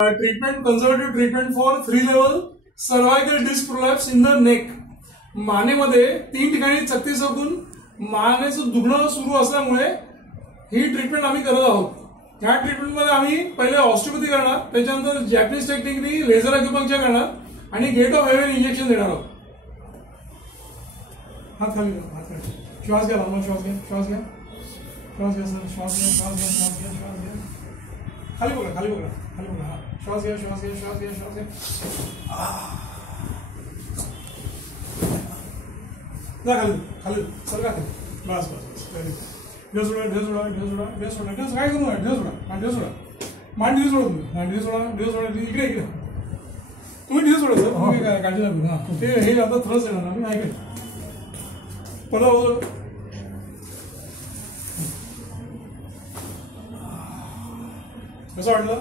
Treatment, conservative treatment for 3 level cervical disc prolapse in the neck. मानेमध्ये 3 ठिकाणी छत्तीस अकून मानेचं दुखणं सुरू असल्यामुळे ही ट्रीटमेंट आम्ही करत आहोत. ह्या ट्रीटमेंटमध्ये आम्ही पहिले ऑस्टिओपॅथी करणार, त्याच्यानंतर जॅपनीज टेक्निकनी लेझर अॅक्युपंक्चर करणार आणि गेट ऑफ हेवन इंजेक्शन देणार आहोत. हात खाली करा, हात खाली. श्वास घ्या, लंबा श्वास घ्या, श्वास घ्या, श्वास घ्या सर, श्वास घ्या, श्वास घ्या, श्वास घ्या, श्वास घ्या. खाली बघा, खाली बघा, खाली बघा. हा श्वास घ्या, श्वास घ्या, श्वास घ्या, श्वास घ्या. जा खाली, खाली सर का खाली. बस बस बस. ढेस सोडा, ढेस सोडा, ढेस सोडा, ढेस सोडा. ढेस काय करू नका, ढेस सोडा, हा ढेस सोडा. मान ढेस सोडा तुम्ही, हा ढेस सोडा, ढेस सोडा. इकडे इकडे तुम्ही ढेस सोडा सर, तुम्ही काय काळजी नका. हा ते हे आता थ्रस येणार आम्ही ऐकलं परत. कसं वाटलं?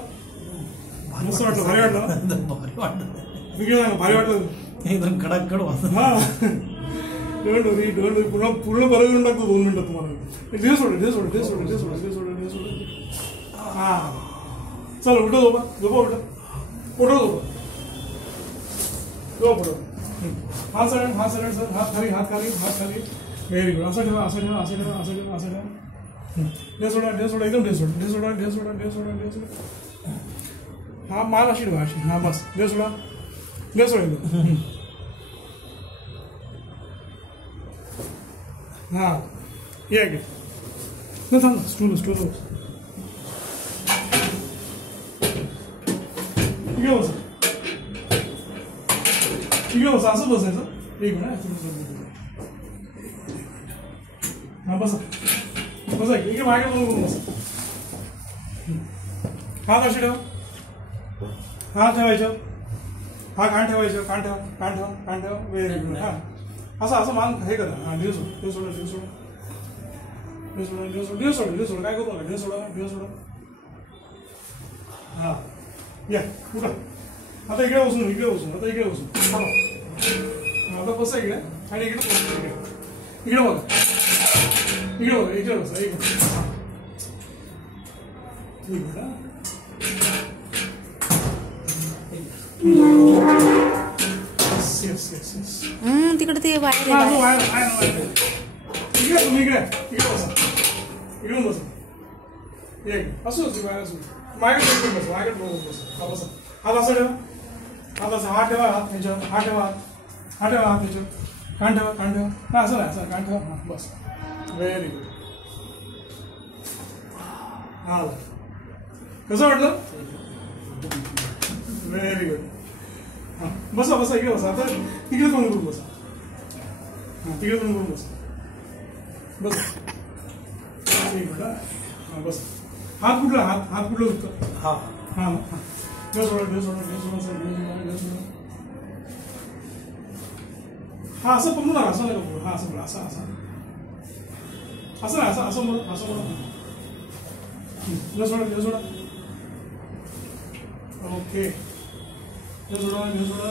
मस्त वाटलं, भारी वाटलं, भारी वाटलं, भारी वाटलं एकदम कडक कडक. हा पूर्ण पूर्ण बरं करून टाकतो 2 मिनिटात तुम्हाला. ढेस सोडा, ढेस सोडा, ढेस सोडा, ढेस सोडा, ढेस सोडा, ढेस सोडा. हा चल उठा, झोपा, झोपा, उठा, उठा, झोपा, झोपा, उठा. हात सरळ, हात सरळ सर, हात खाली, हात खाली, हात खाली. Very good. असं ठेवा, असं ठेवा, असं ठेवा, असं ठेवा, असं ठेवा. ढेस सोडा, ढेस सोडा, एकदम ढेस सोडा, ढेस सोडा, ढेस सोडा, ढेस सोडा, ढेस सोडा. हा मान अशी ठेवा, अशी. हा बस ढेस सोडा, ढेस सोडा एकदम. हा ये घे ना, थांब स्टूल स्टूल इकडे बसा, इकडे बसा. असं बसायचं. एक मिनिट. हा बसा, बसा इकडे मागे बघून बसा. हात असे ठेवा, हात ठेवायचं, हा कान ठेवायचं, कान ठेवा, कान ठेवा, कान ठेवा. Very good. हा असं असं मान हे करा. हा ढेस सोडा, ढेस सोडा, ढेस सोडा, ढेस सोडा, ढेस सोडा, ढेस सोडा, ढेस सोडा. काय करू नका, ढेस सोडा, ढेस सोडा. हा या उठा. आता इकडे बसून, इकडे बसून, आता इकडे बसून. आता बसा इकडे आणि इकडे बसा, इकडे इकडे बघा, इकडे बघा, इकडे बसा, इकडे. ठीक आहे. Yes, yes, yes. तिकडे ते बाहेर इकडे तुम्ही इकडे इकडे बसा, इकडून बसा. एक असू असू बाहेर असू. माझ्याकडे बसा, माझ्याकडे बघून बसा. हा बसा. हात असं ठेवा, हात असं. हात ठेवा, हात ह्याच्यावर, हात ठेवा, हात, हात ठेवा, हात ह्याच्यावर. कान ठेवा, कान ठेवा. हा असं नाही, असं कान ठेवा. हा बस. Very good. हा कसं वाटलं? Very good. हा बसा, बसा, इकडे बसा. आता तिकडे तोंड करून बसा. हा तिकडे तोंड करून बसा. बस एक मिनिट. हा बस. हात कुठला, हात हात कुठला दुखतो? हा हा हा. ढेस सोडा, ढेस सोडा, ढेस सोडा, सर, ढेस सोडा, ढेस सोडा. हा असं पकडू नका, असं नका पकडू. हा असं बोला, असं असं असं नाही, असं असं बोला, असं बोला. ढेस सोडा, ढेस सोडा. ओके. ढेस सोडा, ढेस सोडा.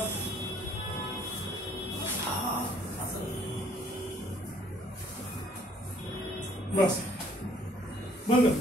बस बंद कर.